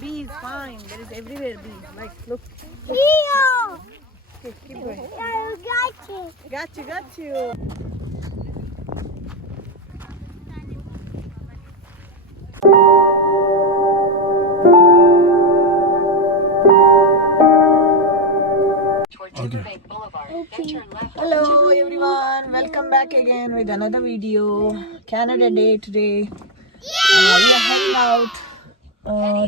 Bees, fine. There is everywhere bees. Like, look. Leo! Okay, keep going. I got you. Got you. Okay. Hello everyone, welcome back again with another video. Canada Day today. We are heading out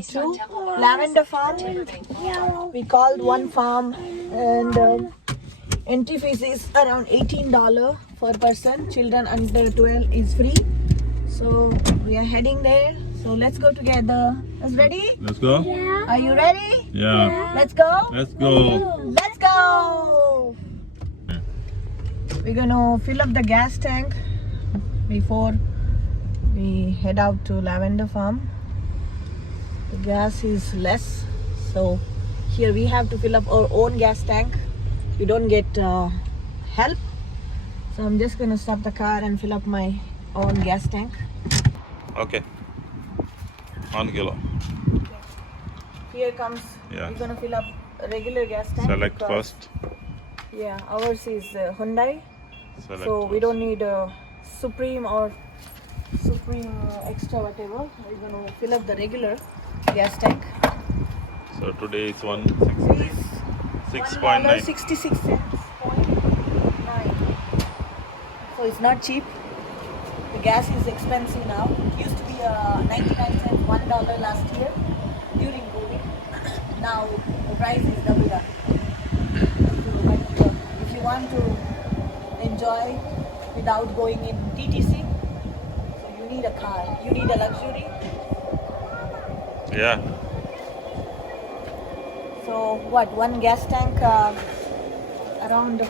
to Lavender Farm. We called one farm and entry fees is around $18 per person. Children under 12 is free. So we are heading there. So let's go together. Let's ready? Let's go. Yeah. Are you ready? Yeah. Let's go. Let's go. Let's go. We're gonna fill up the gas tank before we head out to Lavender Farm. The gas is less, so here we have to fill up our own gas tank. We don't get help, so I'm just gonna stop the car and fill up my own gas tank. Okay. 1 kilo. Here comes. Yeah. We're gonna fill up a regular gas tank. Select because- first. Yeah, ours is Hyundai. Select So we first. don't need a Supreme or Supreme extra whatever. We're gonna fill up the regular gas tank. So today it's 166.9. 66 cents. 0.9. So it's not cheap. The gas is expensive now. It used to be 99 cents, $1 last year during COVID. Now the price is doubled up. But if you want to enjoy without going in TTC, so you need a car. You need a luxury. Yeah. So what? One gas tank around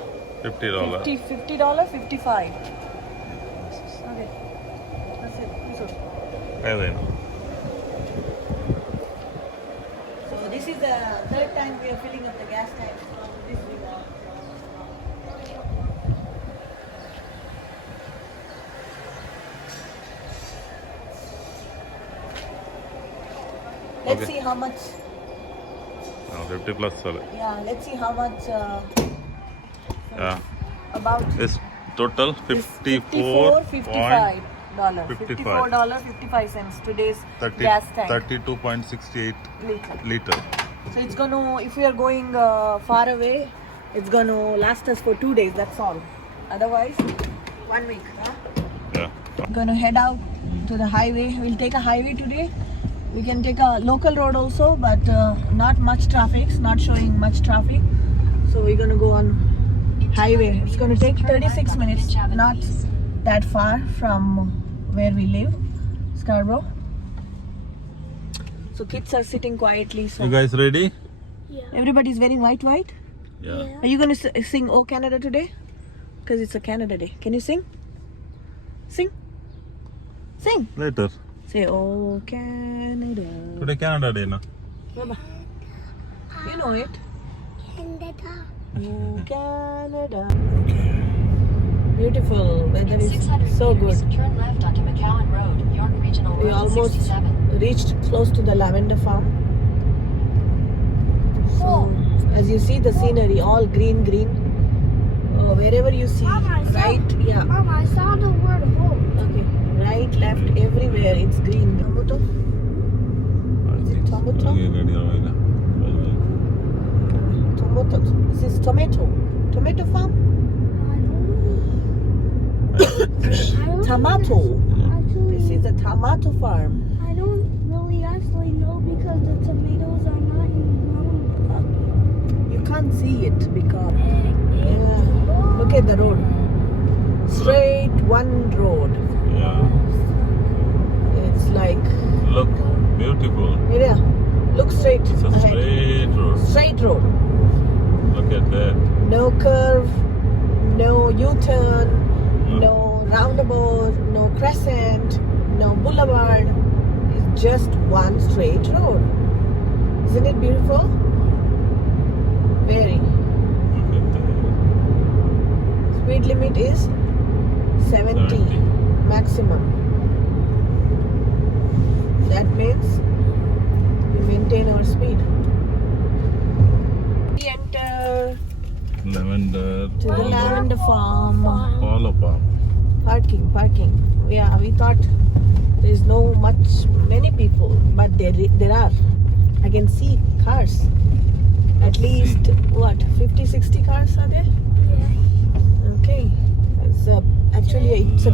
$50. $50, 55. Okay, that's it. This one. So this is the third time we are filling up the gas tank. So this will, let's Okay. see how much. 50 plus. Yeah, let's see how much. Yeah. About It's total this 54. $55. 55. $54.55 today's gas tank 32.68 liter. liter. So it's gonna, if we are going far away, it's gonna last us for 2 days. That's all. Otherwise, 1 week. Huh? Yeah. We're gonna head out to the highway. We'll take a highway today. We can take a local road also, but not much traffic. It's not showing much traffic. So we're gonna go on highway. It's gonna take 36 minutes. Not that far from where we live, Scarborough. So kids are sitting quietly. So You guys ready? Yeah. everybody's wearing white. Yeah. Are you gonna sing "Oh Canada" today? Because it's a Canada Day. Can you sing? Sing. Later. Say "Oh Canada." Today Canada Day, na? Baba. You know it. Canada. Oh Canada. Beautiful. Weather is so good. Turn left onto McCowan Road, York Regional We Road almost 67. reached close to the Lavender Farm. So, as you see the scenery, all green. Wherever you see, Mama, I saw- right? Yeah. Mama, I saw the word home. Okay. Right, left, everywhere it's green. Tomato. Is it tomato? Tomato. This is tomato. Tomato farm? I don't Tomato. Actually, This is a tomato farm. I don't really actually know because the tomatoes are not grown. You can't see it because look at the road. Straight one road. Yeah. It's like Look, beautiful. yeah. Look straight It's a ahead. straight road. Straight road. Look at that. No curve, no U-turn, no roundabout, no crescent, no boulevard. It's just one straight road. Isn't it beautiful? Very. Look at that. Speed limit is 70 maximum. That means you maintain our speed. We enter Lavender. to the lavender farm. Polo palm. Parking. Yeah, we thought there's no many people, but there are. I can see cars. At least what, 50-60 cars are there? Yeah. Okay. It's actually it's a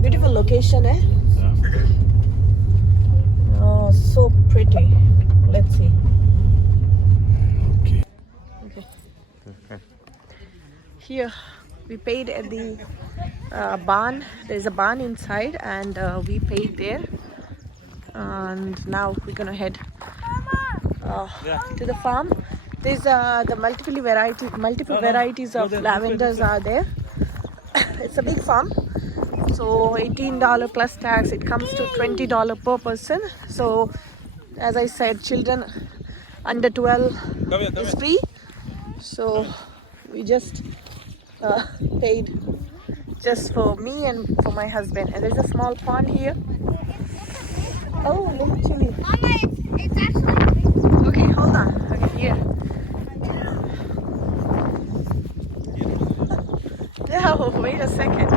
beautiful location, eh? Yeah. Oh, so pretty. Let's see. Okay. Here we paid at the barn. There's a barn inside, and we paid there. And now we're gonna head to the farm. There's the multiple varieties of lavenders are there. It's a big farm. So $18 plus tax. It comes to $20 per person. So as I said, children under 12 is free. So we just paid just for me and for my husband. And there's a small pond here. Oh, little chilly. Mama, it's actually. Okay, hold on. Okay, here. No, wait a second.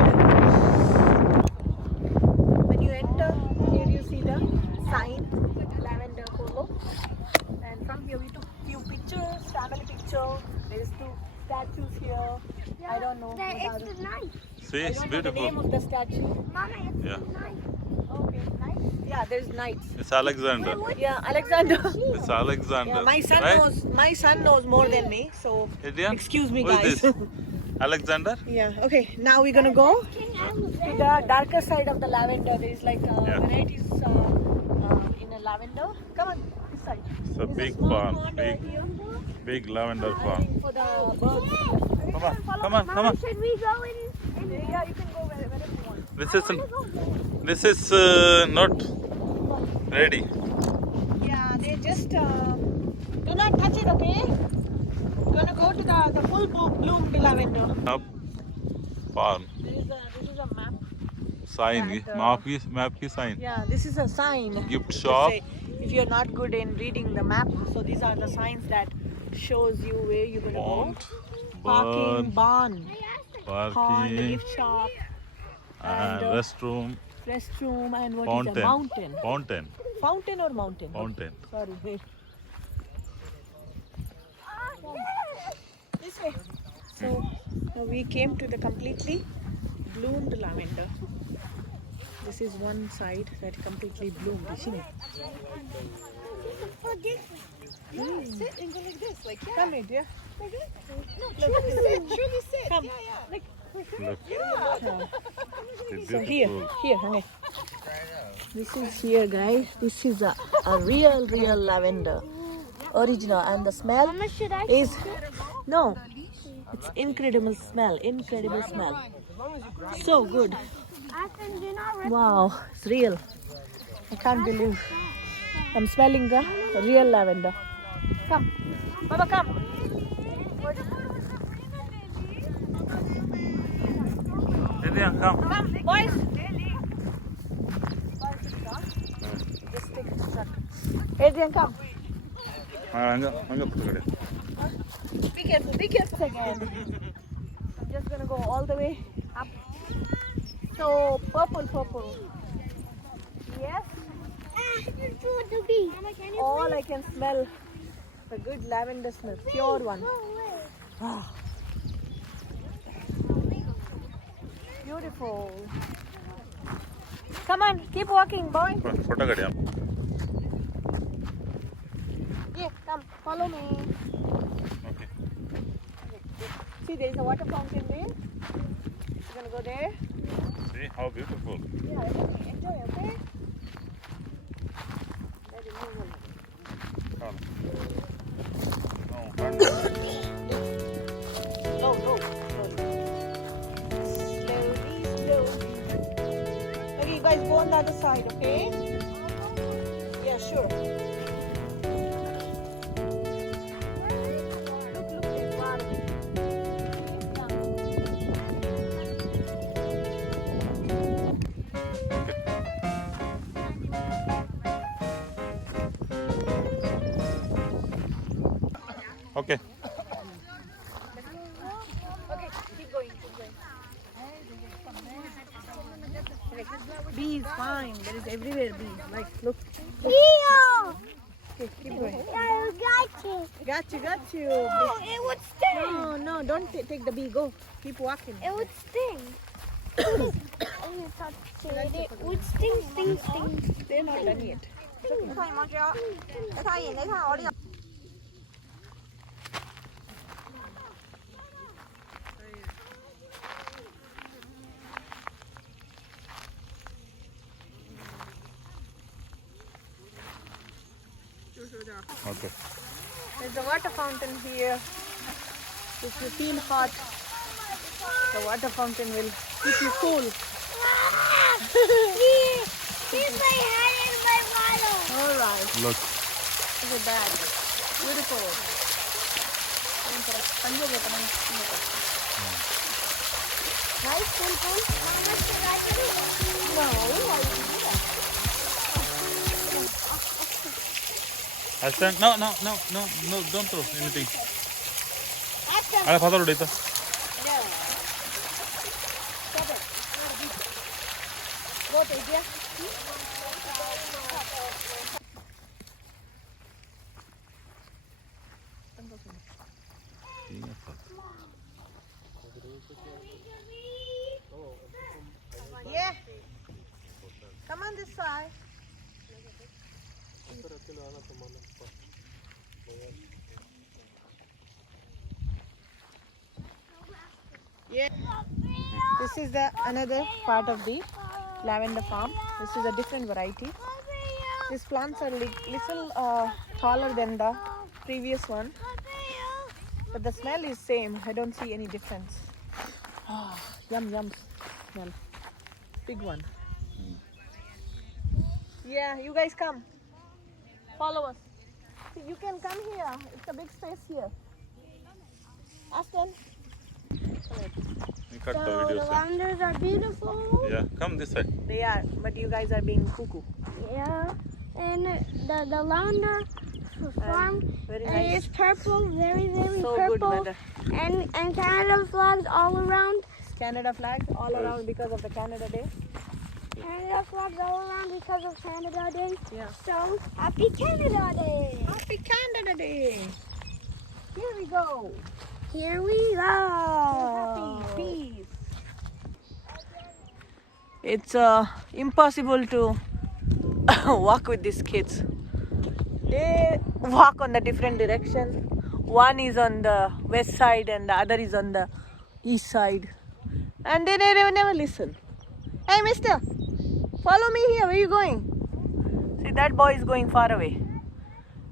When you enter, here you see the sign, Lavender Polo. And from here we took few pictures, family picture. There's 2 statues here. I don't know. It's the knife. See, I it's don't know the name beautiful. of the statue. Mama, it's Yeah. the knife. Okay, knights. Yeah, there's knights. It's Alexander. Yeah, Alexander. It's Alexander. Yeah, my son knows more than me, so Adrian? excuse me, Who is guys. this? Alexander? Yeah. Okay. Now we're gonna go to the darker side of the lavender. There's like varieties in a lavender. Come on, this side. It's a There's big small farm. pond over here. Big lavender I farm. think for the birds. Come on. Should we go in? Yeah, you can go wherever you want. This is not ready. Yeah, they just do not touch it. Okay. We're gonna go to the full bloomed lavender. Up farm. This is a map. Sign. And, Map ki sign. Yeah, this is a sign. Gift to shop. say if you're not good in reading the map, so these are the signs that shows you where you're gonna Pond. go. Parking, barn, pond, Parking. gift shop, And restroom. and what is Fountain. a mountain? Fountain. Fountain or mountain? Fountain. Sorry, wait. This way. So we came to the completely bloomed lavender. This is one side that completely bloomed, isn't it? Sit and go like this, like yeah. Come here, dear. Like this. No, truly sit. Come. Yeah, yeah. Like Look. It's So here, beautiful. okay. This is here, guys. This is a real lavender, original, and the smell Mama, should I? is no. It's incredible smell. So good. Aspen, do not rip. Wow, it's real. I can't believe I'm smelling the real lavender. Come, Baba, come. Adrian, come. Come, boys. Just take a shot. Adrian, come. Hang up. Be careful again. I'm just gonna go all the way up. So purple. Yes. All I can smell the good lavender smell, pure one. Ah. Beautiful. Come on, keep walking, boy. Photo kadiya. Yeah, come, follow me. Okay. See, there is a water fountain there. You're gonna go there. See how beautiful. Yeah, everybody enjoy, okay? Let it move on. Come. No. Slowly. Okay, you guys go on the other side, okay? Yeah, sure. Look, there's one. Okay. Okay, keep going, keep going. Bees, fine. There is everywhere bees. Like, look. Leo! Okay, keep going. I got you. Got you. Oh, it would sting. No, don't take the bee. Go. Keep walking. It would sting. And you touched it. It would sting. They're not done yet. Okay. There's a water fountain here. If you feel hot, the water fountain will keep you cool. Here's my head in my bottle. Alright. Look. Look at that. Beautiful. Nice pool. Mama, should I do it? No, why would you do that? I stand. No, don't throw anything. Ala father udita. Yeah. Come on this side. Yeah. This is the another part of the lavender farm. This is a different variety. These plants are little taller than the previous one, but the smell is same. I don't see any difference. Ah, yum smell. Big one. Yeah, you guys come. Follow us. See, you can come here. It's a big space here. Aston. You cut the The video. Sir. lavenders are beautiful. Yeah, come this side. They are, but you guys are being cuckoo. Yeah. And the lavender farm Very and nice. it's purple, very So good purple. weather. And Canada flags all around. Canada flags all around because of the Canada Day. Canada flags all around because of Canada Day. Yeah. So happy Canada Day! Happy Canada Day! Here we go. Here we go. Happy peace. It's impossible to walk with these kids. They walk on the different direction. One is on the west side and the other is on the east side. And they never listen. Hey mister, follow me here. Where are you going? See, that boy is going far away.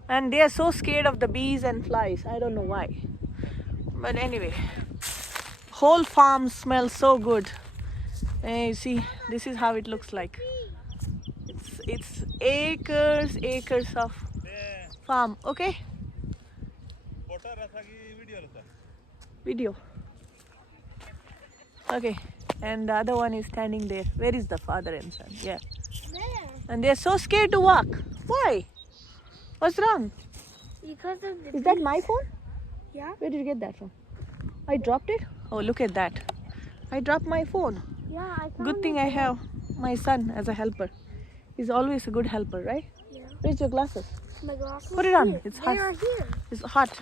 And they are so scared of the bees and flies. I don't know why. But anyway, whole farm smells so good. And you see, this is how it looks like. It's acres of farm. Okay? Video. Okay. And the other one is standing there. Where is the father and son? Yeah. There. And they're so scared to walk. Why? What's wrong? Because of the Is that my phone? Yeah. Where did you get that from? I dropped it? Oh, look at that. I dropped my phone. Yeah, I found Good thing it. I have my son as a helper. He's always a good helper, right? Yeah. Where's your glasses? My glasses. Put it on. Here. It's They hot. are here. It's hot.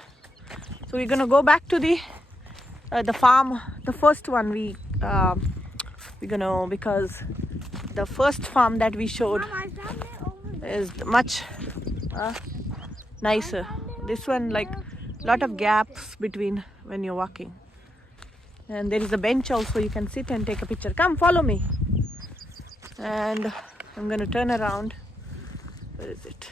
So we're gonna go back to the farm. The first one we're gonna, because the first farm that we showed Mom, I found it over there. is much nicer. This one, like, lot of gaps between when you're walking. And there is a bench also, you can sit and take a picture. Come, follow me. And I'm gonna turn around. Where is it?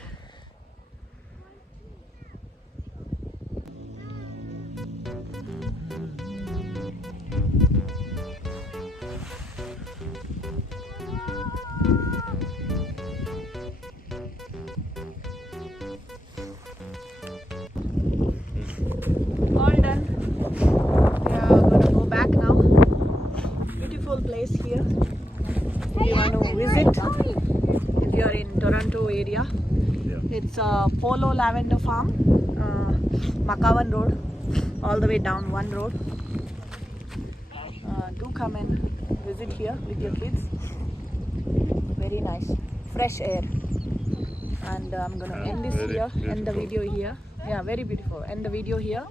All done. We are going to go back now. Beautiful place here. If you want to visit, if you are in Toronto Metro area. Yeah. It's a Polo Lavender Farm, Makawan Road, all the way down one road. Do come and visit here with your kids. Very nice, fresh air. And I'm gonna end this very here, end the beautiful. video here. Yeah, very beautiful. End the video here.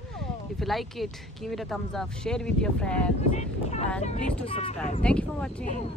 If you like it, give it a thumbs up, share with your friends, and please do subscribe. Thank you for watching.